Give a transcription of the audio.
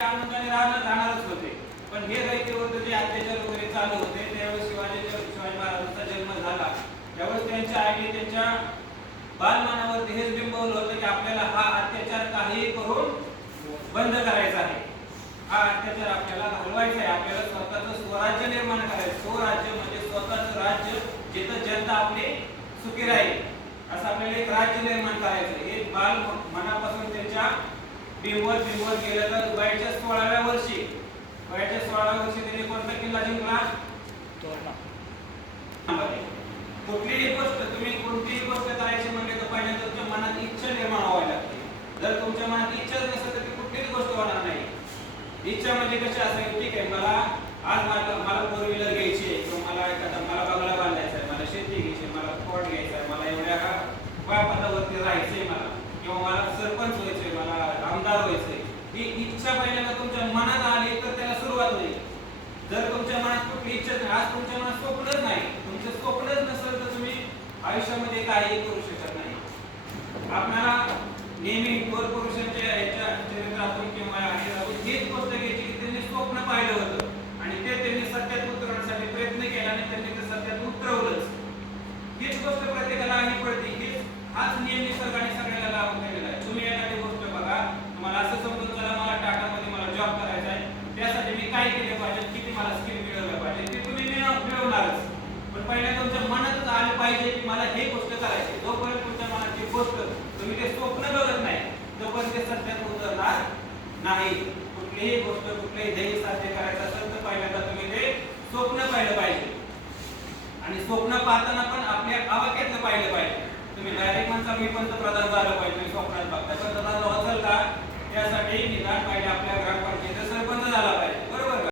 आनंदाने राहणारच होते. पण हे दैत्यवृत्त जे अत्याचार वगैरे चालू होते त्यावेळेस शिवाजी महाराजांचा जन्म झाला त्यावेळेस त्यांच्या आईने त्यांच्या बालमनावरती हेच बिंबवलं होतं की आपल्याला हा अत्याचार काही करून बंद करायचा आहे. हा अत्याचार आपल्याला घालवायचा आहे. आपल्याला स्वतःचं स्वराज्य निर्माण करायचं. स्वराज्य म्हणजे स्वतःचं राज्य जिथं जनता आपली सुखी राहील असं आपल्याला एक राज्य निर्माण करायचं. हे बाल मनापासून त्यांच्या बिंबवत गेलं तर वयाच्या 16व्या वर्षी त्यांनी कोणता किल्ला जिंकला? कुठलीही गोष्ट तुम्ही कोणतीही गोष्ट करायची म्हणजे तर पहिल्यांदा तुमच्या मनात इच्छा निर्माण व्हावी लागते. जर तुमच्या मनात इच्छा नसेल तर ती कुठलीच गोष्ट होणार नाही. इच्छा म्हणजे कशी असेल, ठीक आहे मला आज मला 4 व्हीलर घ्यायची आहे किंवा मला बंगला बांधायचा आहे, मला शेती घ्यायची आहे, मला प्लॉट घ्यायचा आहे, मला एवढ्या पदावरती राहायचंय मला किंवा मला सरपंच व्हायचंय, मला आमदार व्हायचंय. ही इच्छा पहिल्यांदा तुमच्या मनात आली तर त्याला सुरुवात होईल. जर तुमच्या मनात कुठली इच्छा नाही, आज तुमच्या मनात स्वप्नच नाही, तुमचं स्वप्नच नसेल तर तुम्ही आयुष्यामध्ये काही करू शकत नाही. आपल्याला नेहमी थोर पुरुषांच्या याच्या चरित्रातून किंवा हेच गोष्ट घ्यायची की त्यांनी स्वप्न पाहिलं होतं आणि ते त्यांनी सत्यात उतरवण्यासाठी प्रयत्न केला आणि त्यांनी ते सत्यात उतरवलंच. हीच गोष्ट प्रत्येकाला आली पडते. हाच नियम निसर्गाने सगळ्याला लागू केलेला आहे. तुम्ही एखादी गोष्ट बघा, तुम्हाला असं समजून चला मला टाटामध्ये मला जॉब करायचा आहे, त्यासाठी मी काय केले पाहिजे, किती मला स्किल मिळवलं पाहिजे, ते तुम्ही मिळवणारच. पण पहिल्या तुमच्या मनातच आलं पाहिजे की मला हे गोष्ट करायची. जोपर्यंत तुमच्या मनात ही गोष्ट तुम्ही ते स्वप्न बघत नाही तोपर्यंत ते सत्यात उतरणार नाही. कुठलीही गोष्ट कुठलेही ध्येय साध्य करायचं असेल तर पहिल्यांदा तुम्ही ते स्वप्न पाहिलं पाहिजे आणि स्वप्न पाहताना पण आपल्या आवाक्यातलं पाहिलं पाहिजे. तुम्ही डायरेक्ट म्हणता मी पंतप्रधान झालं पाहिजे, तुम्ही स्वप्नात बघताय पण तसं असेल का? त्यासाठी निदान पाहिजे आपल्या